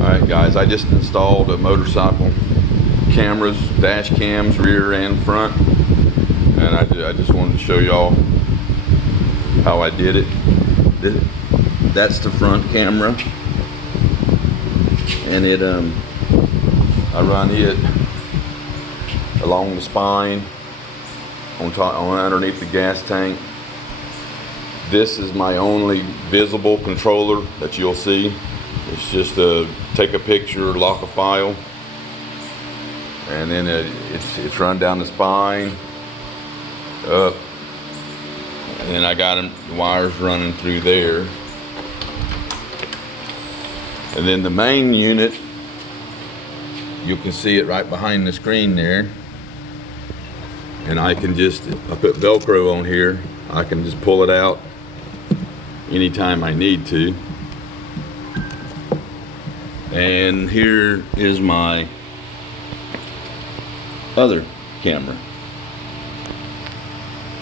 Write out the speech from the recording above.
Alright guys, I just installed a motorcycle cameras, dash cams, rear and front, and I just wanted to show y'all how I did it. That's the front camera, and I run it along the spine on top, underneath the gas tank. This is my only visible controller that you'll see. It's just to take a picture, lock a file, and then it's run down the spine, up, and then I got the wires running through there. And then the main unit, you can see it right behind the screen there. And I put Velcro on here. I can just pull it out anytime I need to. And here is my other camera.